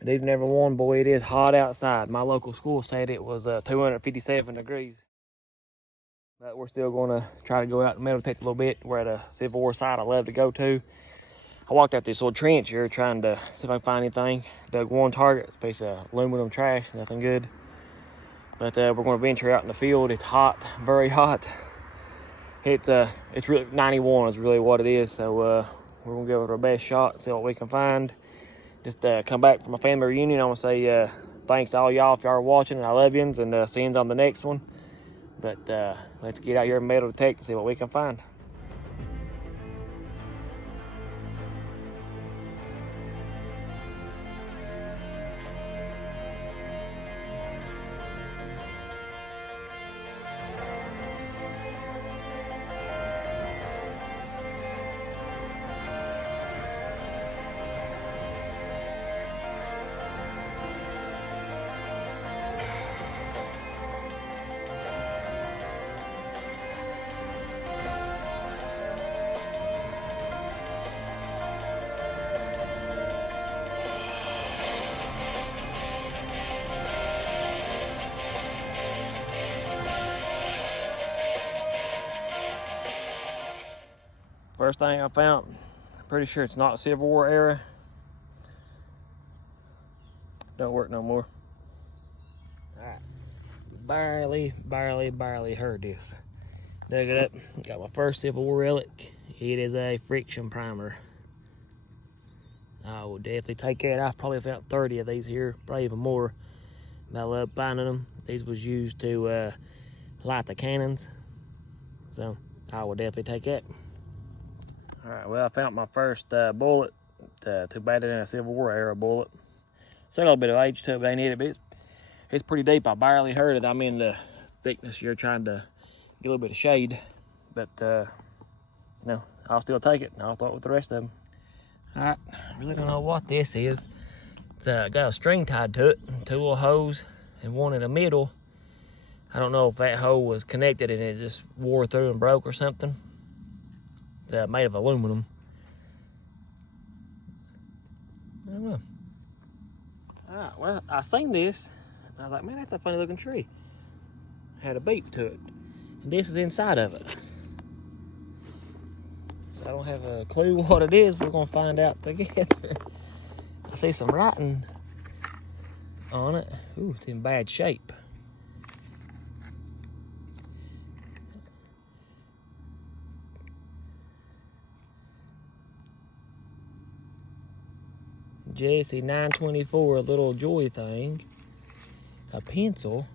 But even every one, boy, it is hot outside. My local school said it was 257 degrees. But we're still going to try to go out and metal detect a little bit. We're at a Civil War site I love to go to. I walked out this little trench here trying to see if I can find anything. Dug one target. It's a piece of aluminum trash, nothing good. But we're going to venture out in the field. It's hot, very hot. It's really 91 is really what it is. So we're going to give it our best shot and see what we can find. Just come back from a family reunion. I want to say thanks to all y'all if y'all are watching, and I love yous, and see yous on the next one. But let's get out here and metal detect and see what we can find. First thing I found, I'm pretty sure it's not Civil War era. Don't work no more. Alright, barely heard this. Dug it up, got my first Civil War relic. It is a friction primer. I will definitely take that. I've probably found 30 of these here, probably even more. But I love finding them. These was used to light the cannons. So I will definitely take that. Alright, well, I found my first bullet. Too bad it ain't a Civil War era bullet. It's a little bit of age to it, but I ain't hit it, but it's pretty deep. I barely heard it. I'm in the thickness here trying to get a little bit of shade. But, no, I'll still take it, and I'll throw it with the rest of them. Alright, I really don't know what this is. It's got a string tied to it, two little hoes, and one in the middle. I don't know if that hole was connected and it just wore through and broke or something. It's made of aluminum. I don't know. Alright, well, I seen this, and I was like, man, that's a funny looking tree. Had a beak to it. And this is inside of it. So I don't have a clue what it is. We're gonna find out together. I see some writing on it. Ooh, it's in bad shape. Jesse 924, a little joy thing. A pencil.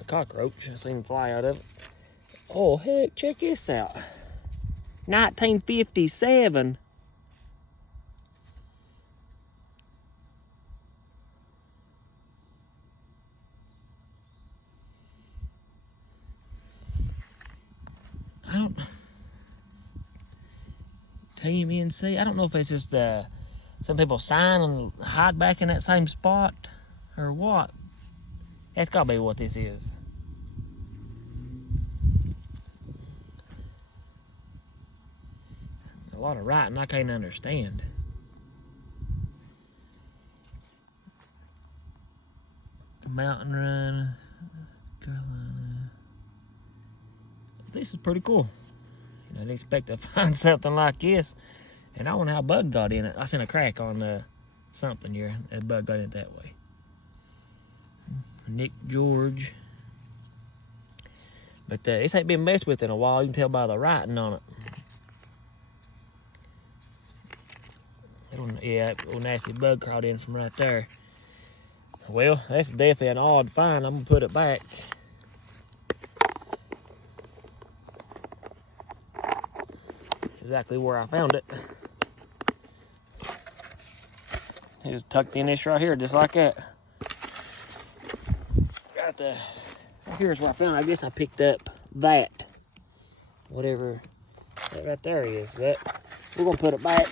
A cockroach. I seen him fly out of it. Oh, heck, check this out. 1957. I don't... Team NC. I don't know if it's just some people sign and hide back in that same spot or what. That's gotta be what this is. A lot of writing I can't understand. Mountain Run, Carolina. This is pretty cool. I didn't expect to find something like this. And I wonder how bug got in it. I seen a crack on something here. That bug got in it that way. Nick George. But this ain't been messed with in a while. You can tell by the writing on it. Yeah, that little nasty bug crawled in from right there. Well, that's definitely an odd find. I'm gonna put it back. Exactly where I found it. It was tucked in this right here, just like that. Here's where I found it. I guess I picked up that. Whatever that right there is. But we're gonna put it back.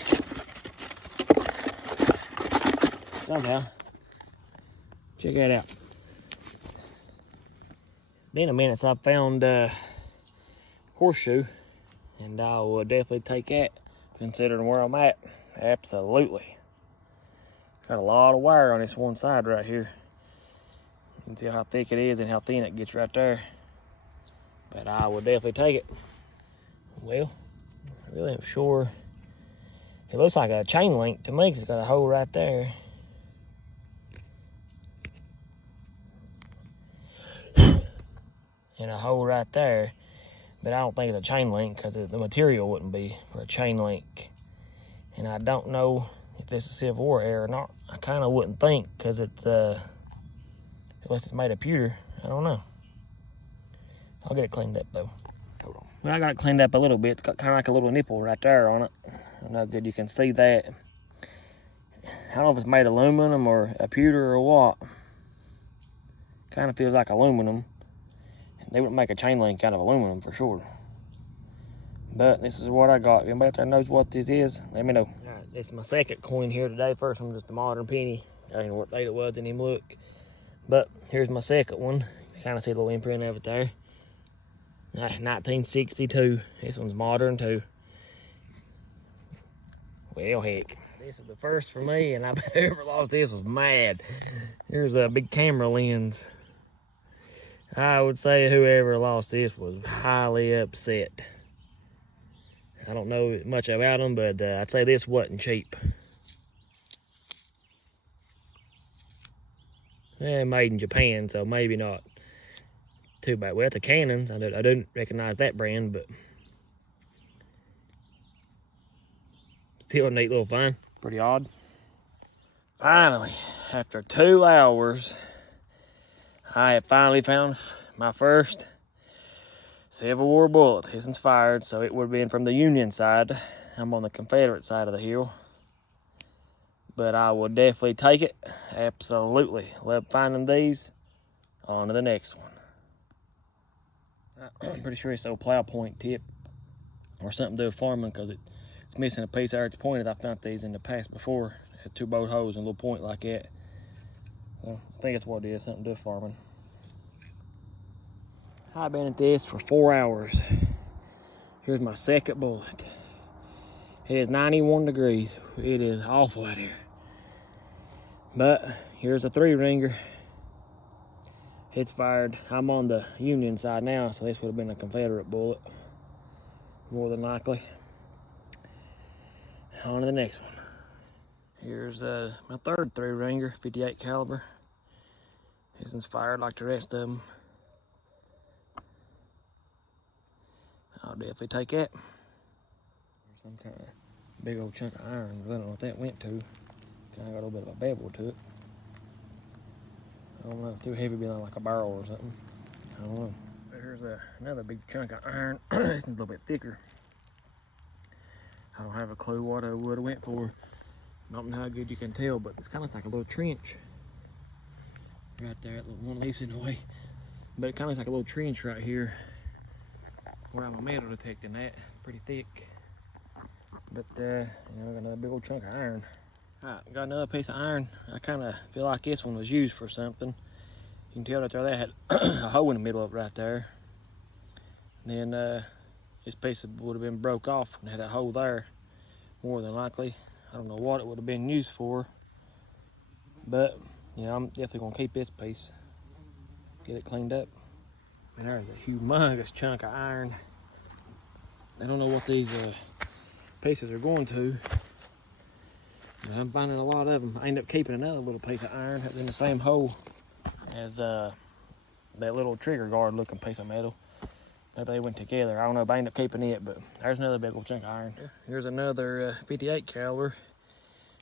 Somehow. Check that out. It's been a minute since I found horseshoe. And I will definitely take that considering where I'm at. Absolutely. Got a lot of wire on this one side right here. You can see how thick it is and how thin it gets right there. But I will definitely take it. Well, I really am sure. It looks like a chain link to me because it's got a hole right there. And a hole right there. But I don't think it's a chain link because the material wouldn't be for a chain link. And I don't know if this is Civil War era or not. I kind of wouldn't think because it's, unless it's made of pewter, I don't know. I'll get it cleaned up though. Hold on. Well, I got it cleaned up a little bit. It's got kind of like a little nipple right there on it. I don't know how good you can see that. I don't know if it's made of aluminum or a pewter or what. Kind of feels like aluminum. They wouldn't make a chain link out of aluminum for sure. But this is what I got. If anybody out there knows what this is, let me know. Alright, this is my second coin here today. First one was just a modern penny. I don't know what date it was, didn't even look. But here's my second one. You kind of see the little imprint of it there. 1962. This one's modern too. Well, heck. This is the first for me, and I bet whoever lost this was mad. Here's a big camera lens. I would say whoever lost this was highly upset. I don't know much about them, but I'd say this wasn't cheap. Made in Japan, so maybe not too bad. Well, it's a Canon's. I don't recognize that brand, but still a neat little find. Pretty odd. Finally, after 2 hours, I have finally found my first Civil War bullet. This one's fired, so it would have been from the Union side. I'm on the Confederate side of the hill. But I will definitely take it. Absolutely. Love finding these. On to the next one. I'm pretty sure it's an old plow point tip or something to do with farming because it's missing a piece there. It's pointed. I found these in the past before. It had 2 boat holes and a little point like that. So I think that's what it is, something to do with farming. I've been at this for 4 hours. Here's my second bullet. It is 91 degrees. It is awful out here. But here's a 3-ringer. It's fired. I'm on the Union side now, so this would have been a Confederate bullet. More than likely. On to the next one. Here's my third 3-ringer, 58 caliber. This one's fired like the rest of them. I'll definitely take that. There's some kind of big old chunk of iron. I don't know what that went to. Kind of got a little bit of a bevel to it. I don't know, if too heavy, be like a barrel or something. I don't know. But here's another big chunk of iron. This one's a little bit thicker. I don't have a clue what I would have went for. Not know how good you can tell, but it's kind of like a little trench. Right there, that little one leaf's in the way. But it kind of looks like a little trench right here where I'm a metal detecting that. It's pretty thick. But, you know, got another big old chunk of iron. Alright, got another piece of iron. I kind of feel like this one was used for something. You can tell right there, that had a hole in the middle of it right there. And then this piece would have been broke off and had a hole there, more than likely. I don't know what it would have been used for. But, you know, I'm definitely going to keep this piece. Get it cleaned up. And there's a humongous chunk of iron. I don't know what these pieces are going to. But I'm finding a lot of them. I end up keeping another little piece of iron that's in the same hole as that little trigger guard looking piece of metal. Maybe they went together. I don't know if I end up keeping it, but there's another big old chunk of iron. Here's another 58 caliber.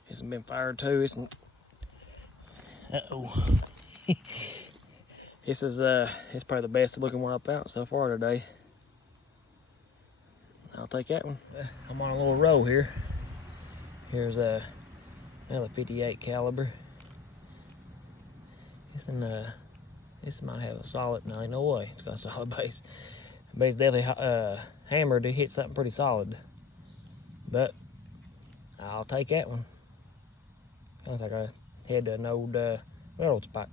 This has been fired too. Uh-oh. This is it's probably the best looking one I found so far today. I'll take that one. I'm on a little row here. Here's another 58 caliber. This might have a solid. No, ain't no way. It's got a solid base. But it's definitely hammered to hit something pretty solid. But I'll take that one. Sounds like I had an old railroad spike.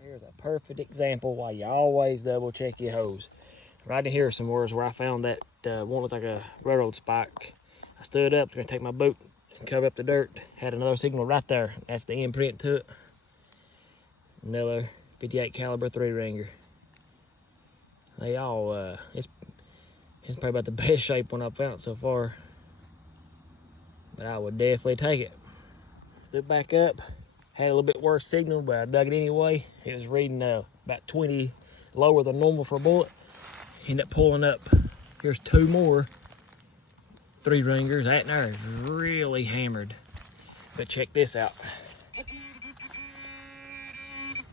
Here's a perfect example why you always double check your hose. Right in here somewhere is where I found that one looked like a railroad spike. I stood up, gonna take my boot and cover up the dirt. Had another signal right there. That's the imprint to it. Another 58 caliber 3-ringer. They all, it's probably about the best shape one I've found so far. But I would definitely take it. Stood back up, had a little bit worse signal, but I dug it anyway. It was reading about 20 lower than normal for a bullet. Ended up pulling up. Here's 2 more 3-ringers. That there is really hammered. But check this out.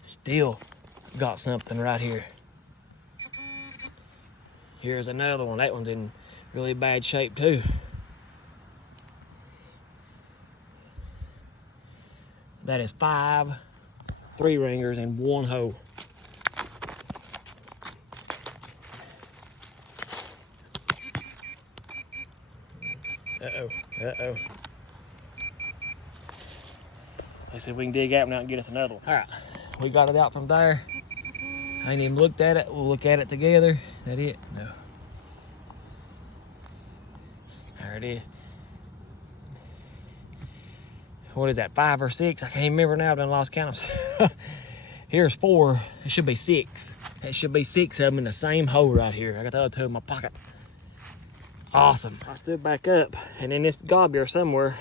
Still got something right here. Here's another one. That one's in really bad shape too. That is 5 3-ringers and 1 hoe. Uh-oh. Let's see if we can dig out now and get us another one. All right, we got it out from there. I ain't even looked at it. We'll look at it together. That it? No. There it is. What is that, 5 or 6? I can't even remember now. I've done lost count. Here's 4. It should be 6. It should be 6 of them in the same hole right here. I got the other 2 in my pocket. Awesome. I stood back up, and in this gob here somewhere,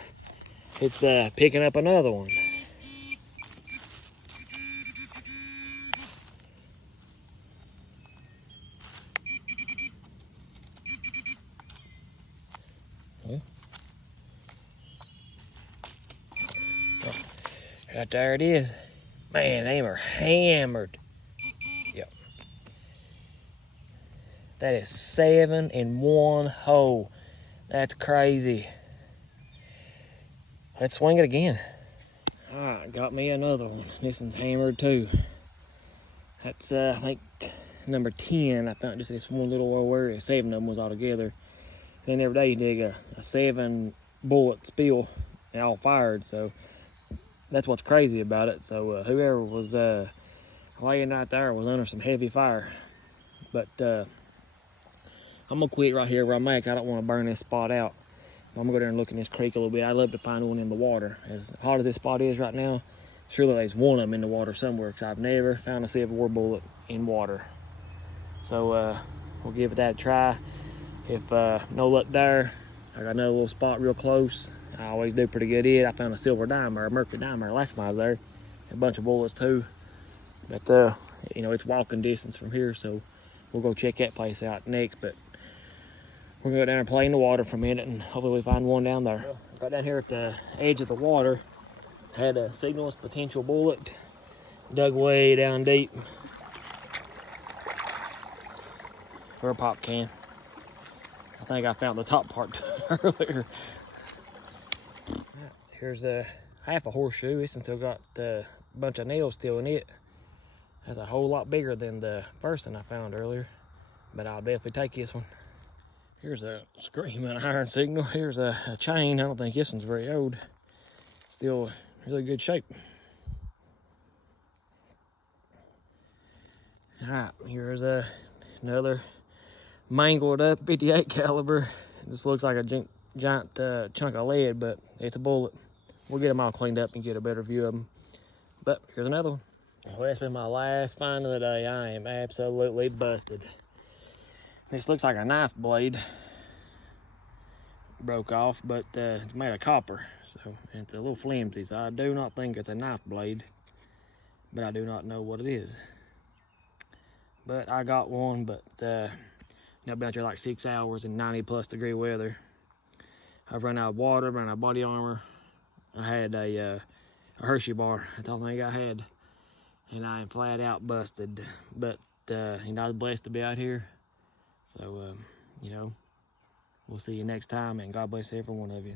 it's picking up another one. Yeah. Oh, right there it is. Man, they are hammered. Yep. That is 7 in 1 hole. That's crazy. Let's swing it again. All right, got me another one. This one's hammered too. That's I think number 10. I found just this one little old area. 7 of them was all together. Then every day you dig a 7 bullet spill and all fired. So that's what's crazy about it. So whoever was laying right there was under some heavy fire. But I'm gonna quit right here where I'm at. I don't want to burn this spot out. I'm gonna go there and look in this creek a little bit. I'd love to find one in the water. As hot as this spot is right now, surely there's one of them in the water somewhere, because I've never found a Civil War bullet in water. So we'll give it that a try. If no luck there, I got another little spot real close. I always do pretty good at. I found a silver dime or a mercury dime last time I was there. A bunch of bullets too. But you know, it's walking distance from here, so we'll go check that place out next. But we're gonna go down and play in the water for a minute, and hopefully we find one down there. Right down here at the edge of the water, had a signal's potential bullet. Dug way down deep for a pop can. I think I found the top part earlier. Here's half a horseshoe. This one still got a bunch of nails still in it. That's a whole lot bigger than the first one I found earlier, but I'll definitely take this one. Here's a screaming iron signal. Here's a chain. I don't think this one's very old. Still really good shape. All right, here's another mangled up 58 caliber. This looks like a giant chunk of lead, but it's a bullet. We'll get them all cleaned up and get a better view of them. But here's another one. Well, that's been my last find of the day. I am absolutely busted. This looks like a knife blade. Broke off, but it's made of copper, so it's a little flimsy. So I do not think it's a knife blade, but I do not know what it is. But I got one, but I've been out there like 6 hours in 90+ degree weather. I've run out of water, run out of body armor. I had a Hershey bar. That's the only thing I had, and I am flat out busted. But you know, I was blessed to be out here. So you know, we'll see you next time, and God bless every one of you.